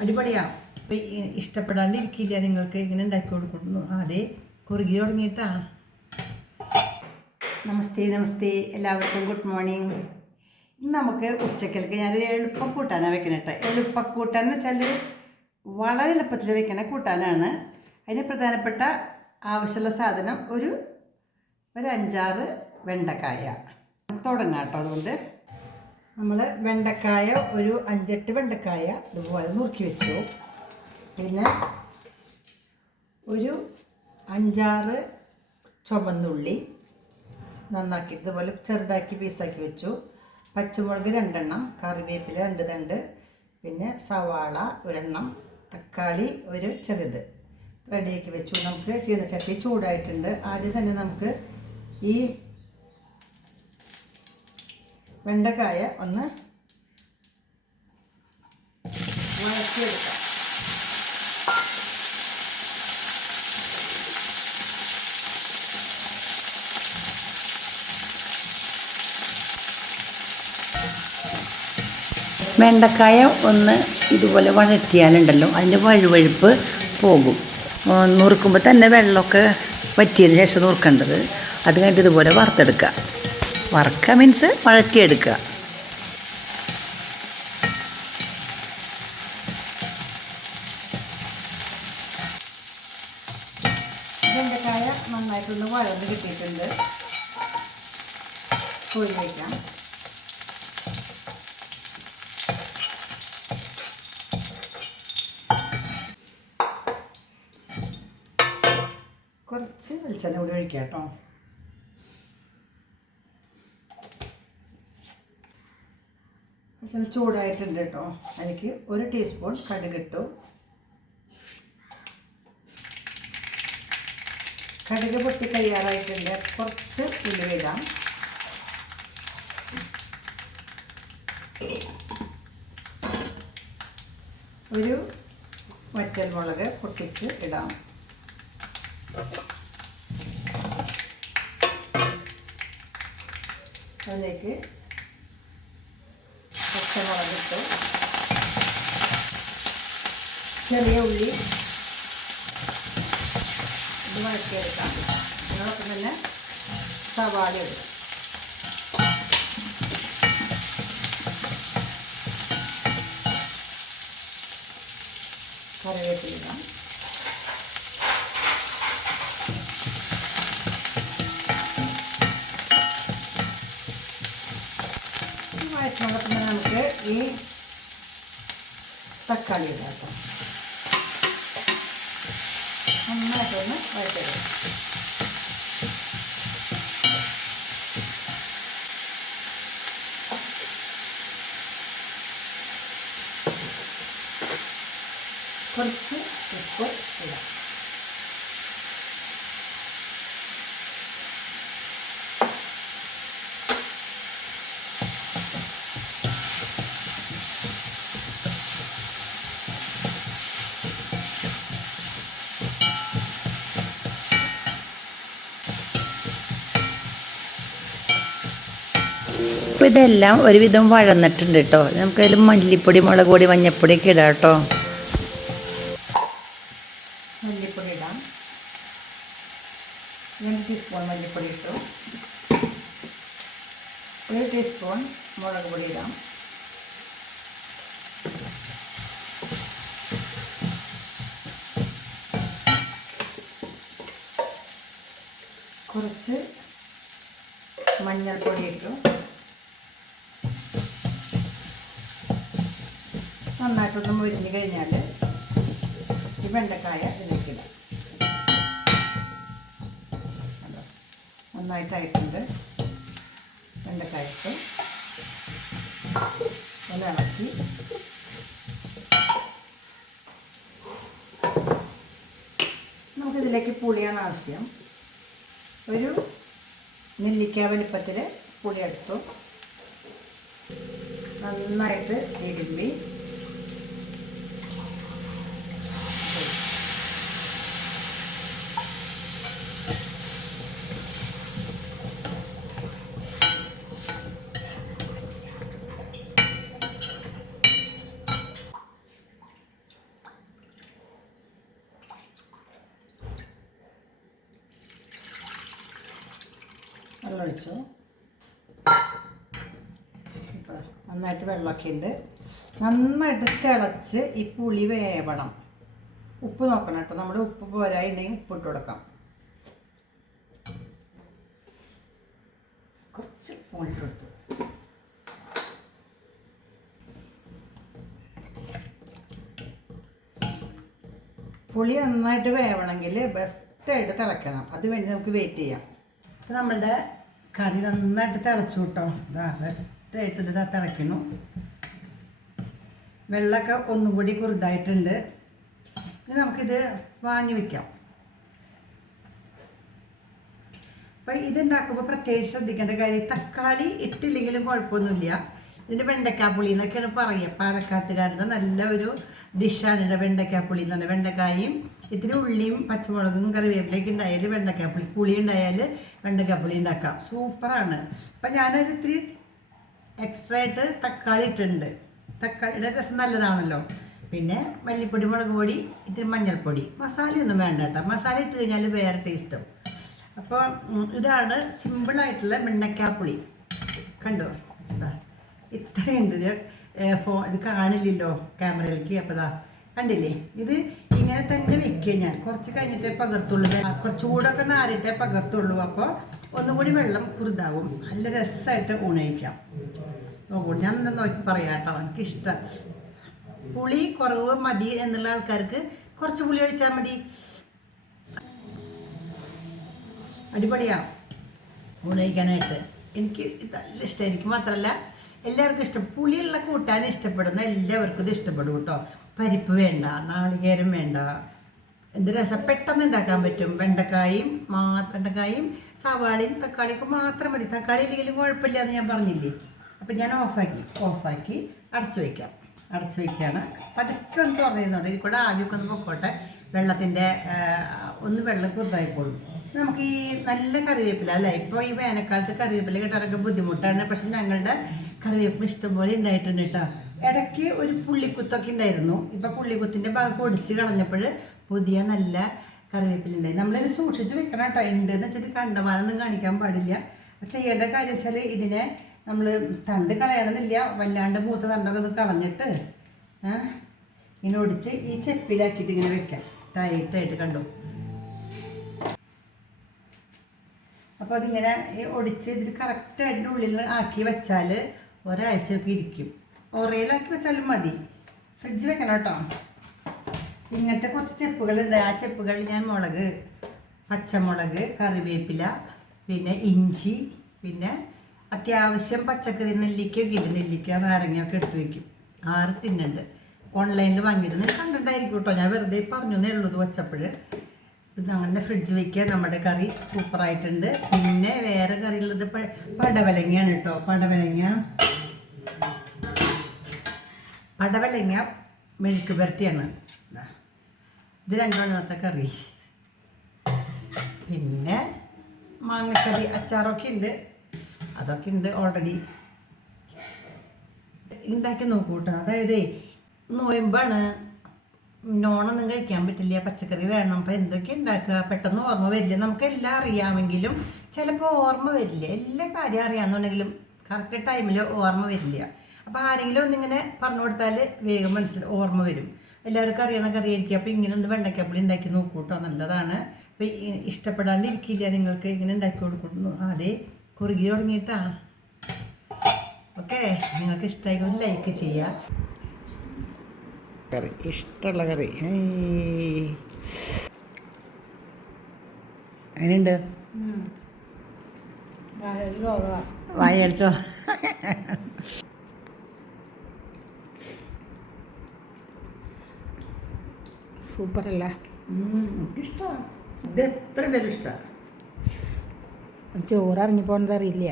അടിപൊളിയാണ്. അപ്പോൾ ഇഷ്ടപ്പെടാണ്ടിരിക്കില്ല, നിങ്ങൾക്ക് ഇങ്ങനെ ഉണ്ടാക്കി കൊടുക്കുന്നു. അതേ കുറുകി തുടങ്ങിയിട്ടാണ്. നമസ്തേ, എല്ലാവർക്കും ഗുഡ് മോർണിംഗ്. ഇന്ന് നമുക്ക് ഉച്ചക്കലേക്ക് ഞാനൊരു എളുപ്പക്കൂട്ടാനാണ് വെക്കണേട്ടെ. എളുപ്പക്കൂട്ടാൻ എന്ന് വെച്ചാൽ വളരെ എളുപ്പത്തിൽ വെക്കുന്ന കൂട്ടാനാണ്. അതിന് പ്രധാനപ്പെട്ട ആവശ്യമുള്ള സാധനം ഒരു 5-6 വെണ്ടക്കായ. തുടങ്ങാം കേട്ടോ. അതുകൊണ്ട് നമ്മൾ വെണ്ടക്കായ ഒരു 5-8 വെണ്ടക്കായ ഇതുപോലെ നുറുക്കി വെച്ചു. പിന്നെ ഒരു 5-6 ചുവന്നുള്ളി നന്നാക്കി ഇതുപോലെ ചെറുതാക്കി പീസാക്കി വെച്ചു. പച്ചമുളക് 2 എണ്ണം, കറിവേപ്പില 2 തണ്ട്, പിന്നെ സവാള 1 എണ്ണം, തക്കാളി ഒരു ചെറുത് റെഡിയാക്കി വെച്ചു. നമുക്ക് ചീനച്ചട്ടി ചൂടായിട്ടുണ്ട്. ആദ്യം തന്നെ നമുക്ക് ഈ വെണ്ടക്കായ ഒന്ന് വഴറ്റിയെടുക്കാം. വെണ്ടക്കായ ഒന്ന് ഇതുപോലെ വഴറ്റിയാലുണ്ടല്ലോ അതിൻ്റെ വഴുവഴുപ്പ് പോകും. നുറുക്കുമ്പോൾ തന്നെ വെള്ളമൊക്കെ വറ്റിയതിന് ശേഷം നുറുക്കേണ്ടത്. അത് കഴിഞ്ഞിട്ട് ഇതുപോലെ വറുത്തെടുക്കുക. വറുക്കുക മീൻസ് വഴറ്റിയെടുക്കുക. വെണ്ടക്കായ നന്നായിട്ടൊന്ന് വഴന്ന് കിട്ടിയിട്ടുണ്ട്. കോഴി വയ്ക്കാം. കുറച്ച് വെളിച്ചെണ്ണ കൂടി ഒഴിക്കാം കേട്ടോ. വെളിച്ചെണ്ണ ചൂടായിട്ടുണ്ട് കേട്ടോ. എനിക്ക് 1 ടീസ്പൂൺ കടുകിട്ടു. കടുക് പൊട്ടി തയ്യാറായിട്ടുണ്ട്. കുറച്ച് ഉലുവ ഇടാം. ഒരു വറ്റൽമുളക് പൊട്ടിച്ച് ഇടാം. അതിലേക്ക് പച്ചമുളക് ഇട്ടു. ചെറിയ ഉള്ളി ഇത് വഴറ്റിയെടുക്കാം. അതിനോടൊപ്പം തന്നെ സവാള ഇടും. കറിവേപ്പില ഇടാം. വഴറ്റിനോടൊപ്പം തന്നെ നമുക്ക് ഈ തക്കാളി ഇടാം കേട്ടോ. നന്നായിട്ടൊന്ന് വഴറ്റിയെടുക്കാം. കുറച്ച് ഉപ്പ് ഇടാം. അപ്പോൾ ഇതെല്ലാം ഒരുവിധം വഴന്നിട്ടുണ്ട് കേട്ടോ. നമുക്കതിൽ മല്ലിപ്പൊടി, മുളക് പൊടി, മഞ്ഞൾപ്പൊടിയൊക്കെ ഇടാം കേട്ടോ. മല്ലിപ്പൊടി ഇടാം. 2 ടീസ്പൂൺ മല്ലിപ്പൊടി ഇട്ടു. 1 ടീസ്പൂൺ മുളക് പൊടി ഇടാം. കുറച്ച് മഞ്ഞൾപ്പൊടി ഇട്ടു. നന്നായിട്ടൊന്ന് മുരിഞ്ഞ് കഴിഞ്ഞാൽ ഈ വെണ്ടക്കായ ഇതിലേക്കിടാം. നന്നായിട്ടായിട്ടുണ്ട്. വെണ്ടക്കായ ഇട്ട് ഒന്ന് ഇളക്കി നമുക്കിതിലേക്ക് പുളിയാണ് ആവശ്യം. ഒരു നെല്ലിക്ക വലിപ്പത്തിൽ പുളി എടുത്തു. നന്നായിട്ട് തിരുമ്പി വെച്ചു. ഇപ്പോൾ നന്നായിട്ട് വെള്ളമൊക്കെ ഉണ്ട്. നന്നായിട്ട് തിളച്ച് ഈ പുളി വേവണം. ഉപ്പ് നോക്കണം കേട്ടോ. നമ്മുടെ ഉപ്പ് പോരായിട്ടുണ്ടെങ്കിൽ ഉപ്പിട്ട് കൊടുക്കാം. കുറച്ച് പുളി കൊടുത്തു. പുളി നന്നായിട്ട് വേവണമെങ്കിൽ ബെസ്റ്റായിട്ട് തിളയ്ക്കണം. അത് വേണ്ടി നമുക്ക് വെയിറ്റ് ചെയ്യാം. അപ്പോൾ നമ്മളുടെ കറി നന്നായിട്ട് തിളച്ചു കേട്ടോ. ഇതാ ബെസ്റ്റായിട്ട് ഇത് തിളയ്ക്കുന്നു. വെള്ളമൊക്കെ ഒന്നും കൂടി കുറുതായിട്ടുണ്ട്. ഇനി നമുക്കിത് വാങ്ങി വയ്ക്കാം. അപ്പോൾ ഇതുണ്ടാക്കുമ്പോൾ പ്രത്യേകിച്ച് ശ്രദ്ധിക്കേണ്ട കാര്യം, തക്കാളി ഇട്ടില്ലെങ്കിലും കുഴപ്പമൊന്നുമില്ല. ഇതിൻ്റെ വെണ്ടയ്ക്കാപ്പുളി എന്നൊക്കെയാണ് പറയുക. പാലക്കാട്ടുകാരുടെ നല്ല ഒരു ഡിഷാണ് ഇവിടെ വെണ്ടയ്ക്കാപ്പുളി എന്ന് പറഞ്ഞാൽ. വെണ്ടക്കായും ഇത്തിരി ഉള്ളിയും പച്ചമുളകും കറിവേപ്പിലേക്ക് ഉണ്ടായാൽ വെണ്ടയ്ക്കാപ്പുളി, പുളി ഉണ്ടായാൽ വെണ്ടയ്ക്കാപ്പുളി ഉണ്ടാക്കാം. സൂപ്പറാണ്. അപ്പം ഞാനൊരു ഇത്തിരി എക്സ്ട്രാ ആയിട്ട് തക്കാളി ഇട്ടിട്ടുണ്ട്. തക്കാളിയുടെ രസം നല്ലതാണല്ലോ. പിന്നെ മല്ലിപ്പൊടി, മുളക് പൊടി, ഇത്തിരി മഞ്ഞൾപ്പൊടി. മസാലയൊന്നും വേണ്ട കേട്ടോ. മസാല ഇട്ട് കഴിഞ്ഞാൽ വേറെ ടേസ്റ്റും. അപ്പോൾ ഇതാണ് സിമ്പിളായിട്ടുള്ള വെണ്ടയ്ക്കാപ്പുളി. കണ്ടോ, ഇത്രയുണ്ട്. ഇത് കാണില്ലല്ലോ ക്യാമറയിലേക്ക്. അപ്പോൾ ഇതാ കണ്ടില്ലേ, ഇത് ഇങ്ങനെ തന്നെ വെക്കുക. ഞാൻ കുറച്ച് കഴിഞ്ഞിട്ടേ പകർത്തുള്ളൂ. കുറച്ച് ചൂടൊക്കെ നാറിയിട്ടേ പകർത്തുള്ളൂ. അപ്പോൾ ഒന്നും കൂടി വെള്ളം കുറുതാവും. നല്ല രസമായിട്ട് ഊണയിക്കാം. നോക്കൂ, ഞാൻ എന്താ നോക്കി പറയാം കേട്ടോ. എനിക്കിഷ്ടം പുളി കുറവ് മതി എന്നുള്ള ആൾക്കാർക്ക് കുറച്ച് പുളി ഒഴിച്ചാൽ മതി. അടിപൊളിയാണ് ഊണയിക്കാനായിട്ട്. എനിക്ക് നല്ല ഇഷ്ടം. എനിക്ക് മാത്രമല്ല എല്ലാവർക്കും ഇഷ്ടം. പുളിയുള്ള കൂട്ടാൻ ഇഷ്ടപ്പെടുന്ന എല്ലാവർക്കും ഇത് ഇഷ്ടപ്പെടും കേട്ടോ. പരിപ്പ് വേണ്ട, നാളികേരം വേണ്ട. എന്ത് രസം, പെട്ടെന്ന് ഉണ്ടാക്കാൻ പറ്റും. വെണ്ടക്കായും സവാളയും തക്കാളിയൊക്കെ മാത്രം മതി. തക്കാളി ഇല്ലെങ്കിലും കുഴപ്പമില്ല എന്ന് ഞാൻ പറഞ്ഞില്ലേ. അപ്പം ഞാൻ ഓഫാക്കി അടച്ചു വയ്ക്കുകയാണ്. പതുക്കെ ഒന്ന് തുറന്നിരുന്നുണ്ട്. ഇതിൽ കൂടെ ആവിയൊക്കെ ഒന്ന് പൊക്കോട്ടെ. വെള്ളത്തിൻ്റെ ഒന്ന് വെള്ളം കുറുതായിക്കോളും. നമുക്ക് ഈ നല്ല കറിവേപ്പില അല്ലേ, ഇപ്പോൾ ഈ വേനൽക്കാലത്ത് കറിവേപ്പില കിട്ടാനൊക്കെ ബുദ്ധിമുട്ടാണ്. പക്ഷെ ഞങ്ങളുടെ കറിവേപ്പില ഇഷ്ടംപോലെ ഉണ്ടായിട്ടുണ്ട് കേട്ടോ. ഇടയ്ക്ക് ഒരു പുള്ളിക്കുത്തൊക്കെ ഉണ്ടായിരുന്നു. ഇപ്പം പുള്ളിക്കുത്തിൻ്റെ ഭാഗം പൊടിച്ച് കളഞ്ഞപ്പോൾ പുതിയ നല്ല കറിവേപ്പില ഉണ്ടായി. നമ്മളിത് സൂക്ഷിച്ച് വെക്കണം കേട്ടോ. ഉണ്ടെന്ന് വെച്ചിട്ട് കണ്ടമാനൊന്നും കാണിക്കാൻ പാടില്ല. ചെയ്യേണ്ട കാര്യം വെച്ചാൽ ഇതിനെ നമ്മൾ തണ്ട് കളയണമെന്നില്ല. വല്ലാണ്ട് മൂത്ത തണ്ടൊക്കെ ഒന്ന് കളഞ്ഞിട്ട് ഇങ്ങനെ ഒടിച്ച് ഈ ചെപ്പിലാക്കിയിട്ട് ഇങ്ങനെ വെക്കാം. ടൈറ്റായിട്ട് കണ്ടു. അപ്പോൾ അതിങ്ങനെ ഒടിച്ച് ഇതിൽ കറക്റ്റായിട്ട് ഉള്ളിൽ ആക്കി വെച്ചാൽ ഒരാഴ്ചയൊക്കെ ഇരിക്കും. ഒറയിലാക്കി വെച്ചാലും മതി. ഫ്രിഡ്ജ് വെക്കണം കേട്ടോ. ഇങ്ങനത്തെ കുറച്ച് ചെപ്പുകളുണ്ട്. ആ ചെപ്പുകളിൽ ഞാൻ മുളക്, പച്ചമുളക്, കറിവേപ്പില, പിന്നെ ഇഞ്ചി, പിന്നെ അത്യാവശ്യം പച്ചക്കറി, നെല്ലിക്കയൊക്കെ ഇല്ല, നെല്ലിക്ക, നാരങ്ങയൊക്കെ എടുത്ത് വയ്ക്കും. 6 തിന്നുണ്ട്. ഓൺലൈനിൽ വാങ്ങിയിരുന്നു കണ്ടിട്ടുണ്ടായിരിക്കും കേട്ടോ. ഞാൻ വെറുതെ പറഞ്ഞു എന്നേ ഉള്ളൂ ഇത് വച്ചപ്പോൾ. ഇത് അങ്ങനെ ഫ്രിഡ്ജ് വയ്ക്കുക. നമ്മുടെ കറി സൂപ്പറായിട്ടുണ്ട്. പിന്നെ വേറെ കറിയുള്ളത് പടവലങ്ങയാണ് കേട്ടോ. പടവലങ്ങ മെഴുക്ക് പുരട്ടിയാണ്. ഇത് രണ്ടെണ്ണത്തെ കറി. പിന്നെ മാങ്ങക്കറി, അച്ചാറൊക്കെ ഉണ്ട്. അതൊക്കെ ഉണ്ട് ഓൾറെഡി. ഉണ്ടാക്കി നോക്കൂ കേട്ടോ. അതായത് നോയമ്പാണ്, നോണൊന്നും കഴിക്കാൻ പറ്റില്ല, പച്ചക്കറി വേണം. അപ്പോൾ എന്തൊക്കെ ഉണ്ടാക്കുക, പെട്ടെന്ന് ഓർമ്മ വരില്ല. നമുക്കെല്ലാം അറിയാമെങ്കിലും ചിലപ്പോൾ ഓർമ്മ വരില്ല. എല്ലാ കാര്യം അറിയാമെന്നുണ്ടെങ്കിലും കറക്റ്റ് ടൈമിൽ ഓർമ്മ വരില്ല. അപ്പോൾ ആരെങ്കിലും ഒന്നിങ്ങനെ പറഞ്ഞു കൊടുത്താൽ വേഗം ഓർമ്മ വരും. എല്ലാവർക്കും അറിയണ കറിയായിരിക്കും. അപ്പോൾ ഇങ്ങനെ ഒന്ന് വെണ്ടയ്ക്കാപ്പുളി ഉണ്ടാക്കി നോക്കൂ കേട്ടോ. നല്ലതാണ്. അപ്പോൾ ഇഷ്ടപ്പെടാണ്ടിരിക്കില്ല. നിങ്ങൾക്ക് ഇങ്ങനെ ഉണ്ടാക്കി കൊടുക്കുന്നു. അതേ കുറുകി തുടങ്ങിയിട്ടാണ്. ഓക്കെ, നിങ്ങൾക്ക് ഇഷ്ടമായി ഒന്ന് ലൈക്ക് ചെയ്യുക. കറി ഇഷ്ടമുള്ള കറി അങ്ങനെയുണ്ട്. വായടിച്ചോ. സൂപ്പറല്ല? എനിക്കിഷ്ടമാണ്. ഇത് എത്ര പേരും ഇഷ്ടമാണ്. ചോറ് ഇറങ്ങിപ്പോണെന്ന് അറിയില്ല.